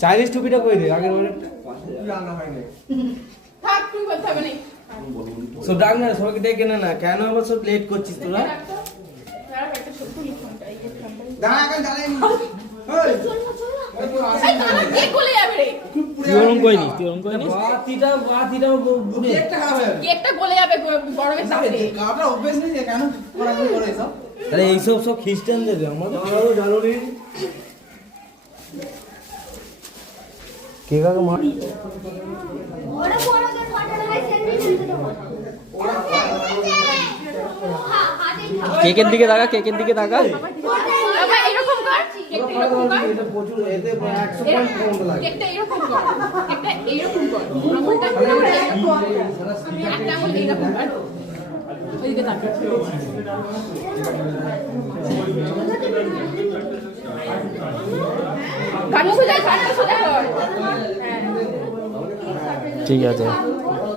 Chinese টুপিটা কই দে আগে বলে রান্না হয় না থাক তুই করতে হবে না সব ডাক না সবাইকে ডেকে না কেন আবার সব লেট করছিস তোরা একটা সত্যি ফোনটা এই ফোনটা দাঁড়া কেন দাঁড়াই ওই চল না কে কোলে যাবে রে তুই ওরম কইনি বাতিটা বুড়ে একটা খারাপ হয়ে যাবে কেকটা গলে যাবে গরমের চাপে কাপড় অভ্যাস নেই যে কেন পড়াশোনা করে সব আরে এইসব সব খ্রিস্টানদের আমাদের জানো নি কে কাকে মার বড় বড় করে ফাটা লাগাই স্যান্ডউইচ দিতে দেবো কেকের দিকে তাকা কেকের দিকে তাকা বাবা এরকম কর কেকটা এরকম কর এটা প্রচুর এতে 100 পয়েন্ট কম লাগে কেকটা এরকম কর কেকটা এরকম কর আঙুলটা একটা আঙুল এরকম কর ওইদিকে তাকা কানু সোজা কর ঠিক আছে